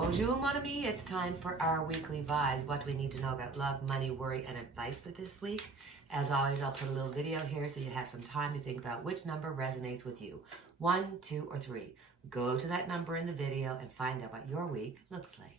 Bonjour, mon ami. It's time for our weekly vibes. What do we need to know about love, money, worry, and advice for this week? As always, I'll put a little video here so you have some time to think about which number resonates with you. 1, 2, or 3. Go to that number in the video and find out what your week looks like.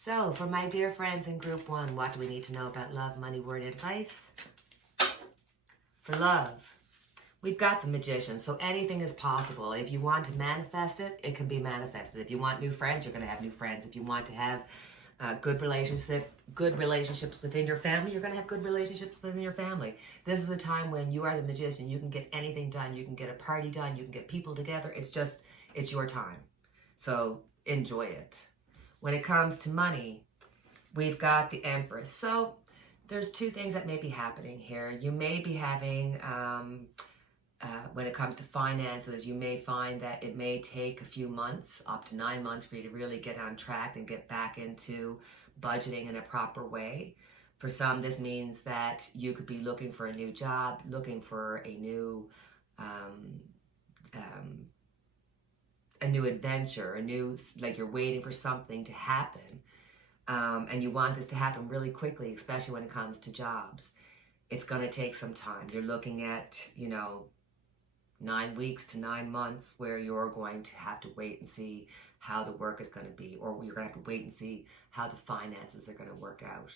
So, for my dear friends in Group 1, what do we need to know about love, money, worry, and advice? For love, we've got the Magician, so anything is possible. If you want to manifest it, it can be manifested. If you want new friends, you're going to have new friends. If you want to have good relationships within your family, you're going to have good relationships within your family. This is a time when you are the Magician. You can get anything done. You can get a party done. You can get people together. It's your time. So enjoy it. When it comes to money, we've got the Empress. So there's two things that may be happening here. You may be having, when it comes to finances, you may find that it may take a few months, up to 9 months, for you to really get on track and get back into budgeting in a proper way. For some, this means that you could be looking for a new job, looking for a new adventure, like you're waiting for something to happen. And you want this to happen really quickly, especially when it comes to jobs. It's going to take some time. You're looking at, 9 weeks to 9 months where you're going to have to wait and see how the work is going to be, or you're going to have to wait and see how the finances are going to work out.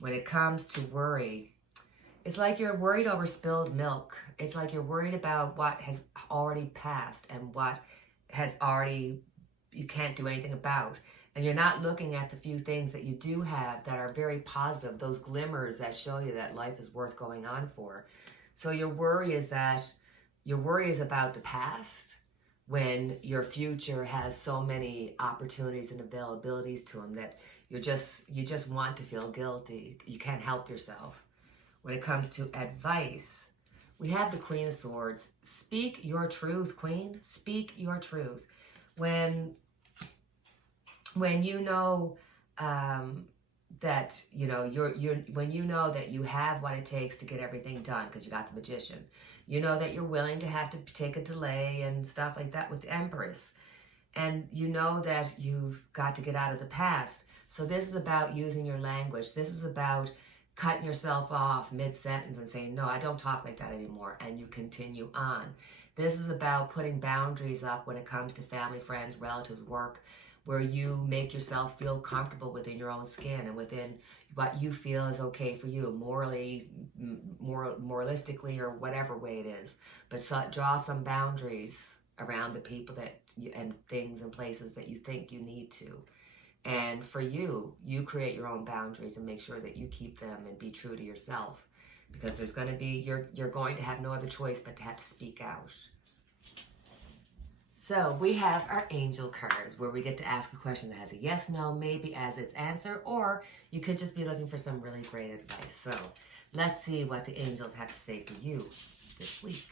When it comes to worry, it's like you're worried over spilled milk. It's like you're worried about what has already passed and what has already, you can't do anything about. And you're not looking at the few things that you do have that are very positive, those glimmers that show you that life is worth going on for. So your worry is about the past, when your future has so many opportunities and availabilities to them that you just want to feel guilty. You can't help yourself. When it comes to advice, we have the Queen of Swords. Speak your truth, Queen. Speak your truth. When you know that when you know that you have what it takes to get everything done, because you got the Magician, you know that you're willing to have to take a delay and stuff like that with the Empress, and you know that you've got to get out of the past. So this is about using your language. This is about cutting yourself off mid-sentence and saying, no, I don't talk like that anymore, and you continue on. This is about putting boundaries up when it comes to family, friends, relatives, work, where you make yourself feel comfortable within your own skin and within what you feel is okay for you, moralistically, or whatever way it is. But draw some boundaries around the people and things and places that you think you need to. And for you create your own boundaries and make sure that you keep them and be true to yourself, because there's going to be, you're going to have no other choice but to have to speak out. So we have our angel cards, where we get to ask a question that has a yes, no, maybe as its answer, or you could just be looking for some really great advice. So let's see what the angels have to say for you this week.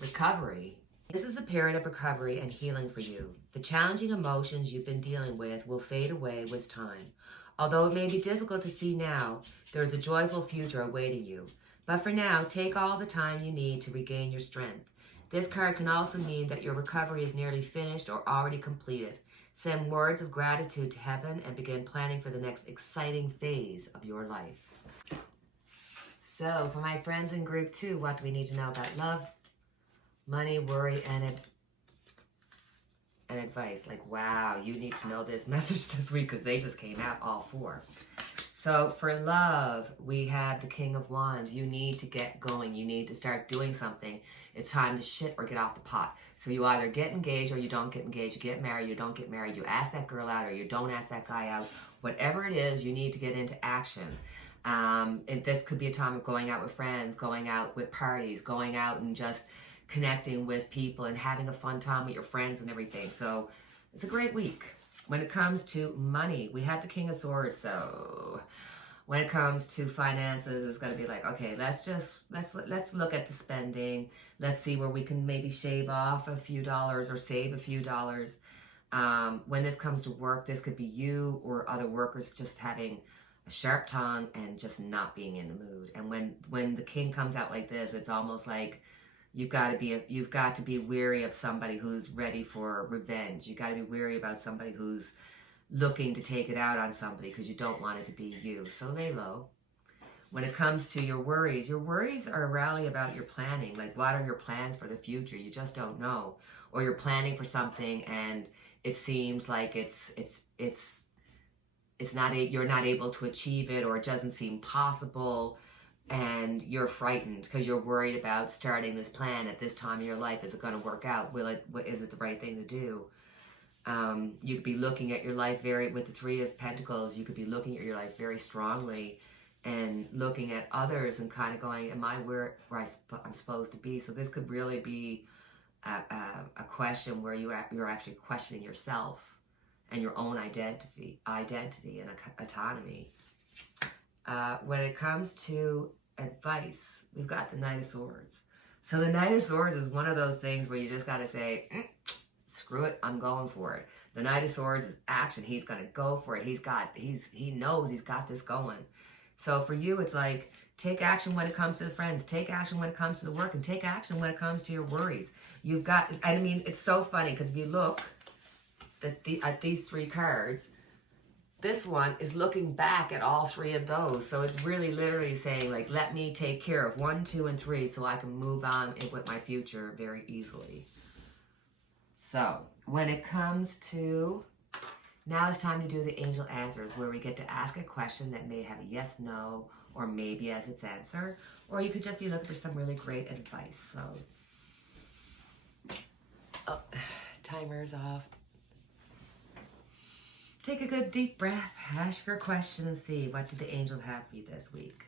Recovery. This is a period of recovery and healing for you. The challenging emotions you've been dealing with will fade away with time. Although it may be difficult to see now, there is a joyful future awaiting you. But for now, take all the time you need to regain your strength. This card can also mean that your recovery is nearly finished or already completed. Send words of gratitude to heaven and begin planning for the next exciting phase of your life. So for my friends in group 2, what do we need to know about love, money, worry, and advice? Like, wow, you need to know this message this week because they just came out all 4. So for love, we have the King of Wands. You need to get going. You need to start doing something. It's time to shit or get off the pot. So you either get engaged or you don't get engaged. You get married, you don't get married. You ask that girl out or you don't ask that guy out. Whatever it is, you need to get into action. And this could be a time of going out with friends, going out with parties, going out and just connecting with people and having a fun time with your friends and everything. So it's a great week. When it comes to money, we have the King of Swords. So when it comes to finances, it's going to be like, okay, let's look at the spending. Let's see where we can maybe shave off a few dollars or save a few dollars. When this comes to work, this could be you or other workers just having a sharp tongue and just not being in the mood. And when the king comes out like this, it's almost like you've got to be wary of somebody who's ready for revenge. You got to be wary about somebody who's looking to take it out on somebody because you don't want it to be you. So lay low. When it comes to your worries are really about your planning. Like, what are your plans for the future? You just don't know. Or you're planning for something and it seems like you're not able to achieve it, or it doesn't seem possible, and you're frightened because you're worried about starting this plan at this time of your life. Is it going to work out? Is it the right thing to do? You could be looking at your life with the 3 of Pentacles, you could be looking at your life very strongly and looking at others and kind of going, am I where I'm supposed to be? So this could really be a question where you're actually questioning yourself and your own identity and autonomy. When it comes to advice, we've got the Knight of Swords. So the Knight of Swords is one of those things where you just got to say, screw it, I'm going for it. The Knight of Swords is action. He's going to go for it. He knows he's got this going. So for you, it's like, take action when it comes to the friends, take action when it comes to the work, and take action when it comes to your worries. I mean, it's so funny because if you look at these 3 cards, this one is looking back at all 3 of those. So it's really literally saying, like, let me take care of 1, 2, and 3 so I can move on with my future very easily. So when it comes to, now it's time to do the angel answers, where we get to ask a question that may have a yes, no, or maybe as its answer, or you could just be looking for some really great advice. So, timer's off. Take a good deep breath, ask your question, and see what did the angel have for you this week.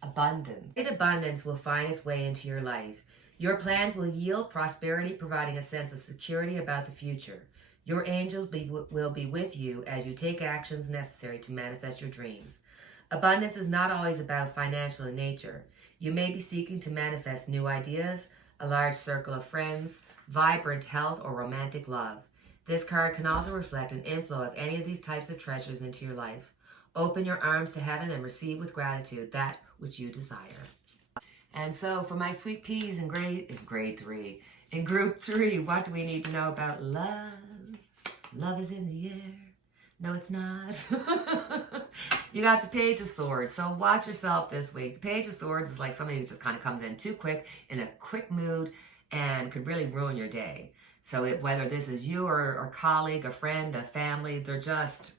Abundance. Great abundance will find its way into your life. Your plans will yield prosperity, providing a sense of security about the future. Your angels will be with you as you take actions necessary to manifest your dreams. Abundance is not always about financial in nature. You may be seeking to manifest new ideas, a large circle of friends, vibrant health, or romantic love. This card can also reflect an inflow of any of these types of treasures into your life. Open your arms to heaven and receive with gratitude that which you desire. And so for my sweet peas in grade 3, in group 3, what do we need to know about love? Love is in the air. No, it's not. You got the Page of Swords. So watch yourself this week. The Page of Swords is like somebody who just kind of comes in too quick, in a quick mood, and could really ruin your day. So whether this is you or a colleague, a friend, a family, they're just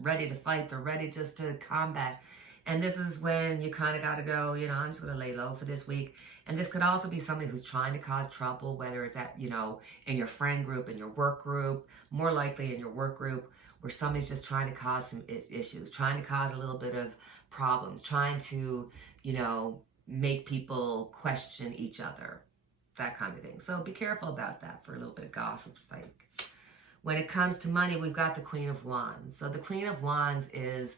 ready to fight. They're ready just to combat. And this is when you kind of got to go, I'm just going to lay low for this week. And this could also be somebody who's trying to cause trouble, whether it's at, in your friend group, in your work group, more likely in your work group, where somebody's just trying to cause some issues, trying to cause a little bit of problems, trying to, make people question each other, that kind of thing. So be careful about that for a little bit of gossip's sake. When it comes to money, we've got the Queen of Wands. So the Queen of Wands is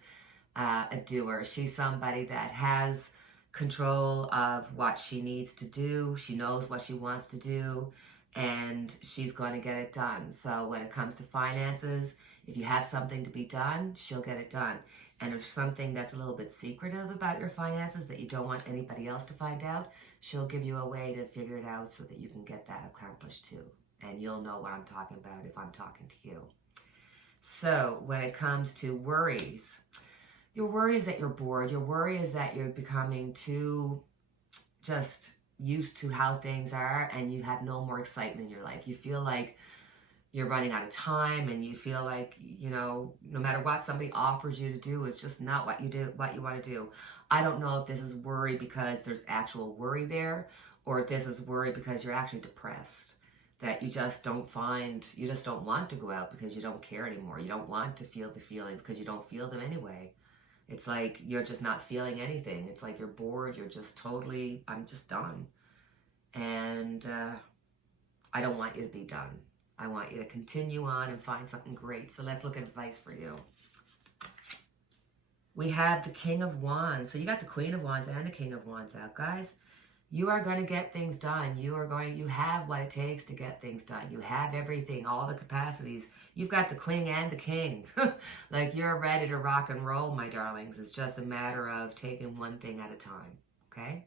a doer. She's somebody that has control of what she needs to do. She knows what she wants to do, and she's going to get it done. So when it comes to finances, if you have something to be done, she'll get it done. And if something that's a little bit secretive about your finances that you don't want anybody else to find out, she'll give you a way to figure it out so that you can get that accomplished too. And you'll know what I'm talking about if I'm talking to you. So when it comes to worries, Your worry is that you're bored. Your worry is that you're becoming too just used to how things are and you have no more excitement in your life. You feel like you're running out of time and you feel like, you know, no matter what somebody offers you to do, it's just not what you want to do. I don't know if this is worry because there's actual worry there, or if this is worry because you're actually depressed, that you just don't want to go out because you don't care anymore. You don't want to feel the feelings because you don't feel them anyway. It's like you're just not feeling anything. It's like you're bored. You're just totally, I'm just done. And I don't want you to be done. I want you to continue on and find something great. So let's look at advice for you. We have the King of Wands. So you got the Queen of Wands and the King of Wands out, guys. You are going to get things done. You have what it takes to get things done. You have everything, all the capacities. You've got the Queen and the King. Like, you're ready to rock and roll, my darlings. It's just a matter of taking one thing at a time, okay?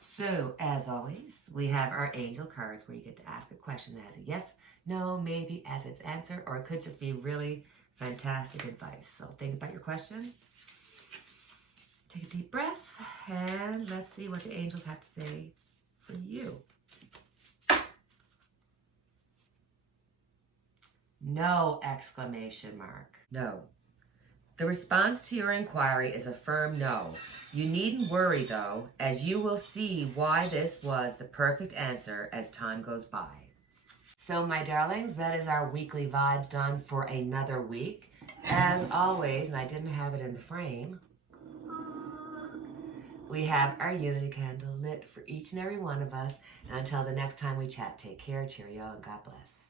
So, as always, we have our angel cards where you get to ask a question that has a yes, no, maybe as its answer, or it could just be really fantastic advice. So think about your question. Take a deep breath, and let's see what the angels have to say for you. No! Exclamation mark. No. The response to your inquiry is a firm no. You needn't worry, though, as you will see why this was the perfect answer as time goes by. So, my darlings, that is our weekly vibes done for another week. As always, and I didn't have it in the frame, we have our unity candle lit for each and every one of us. And until the next time we chat, take care, cheerio, and God bless.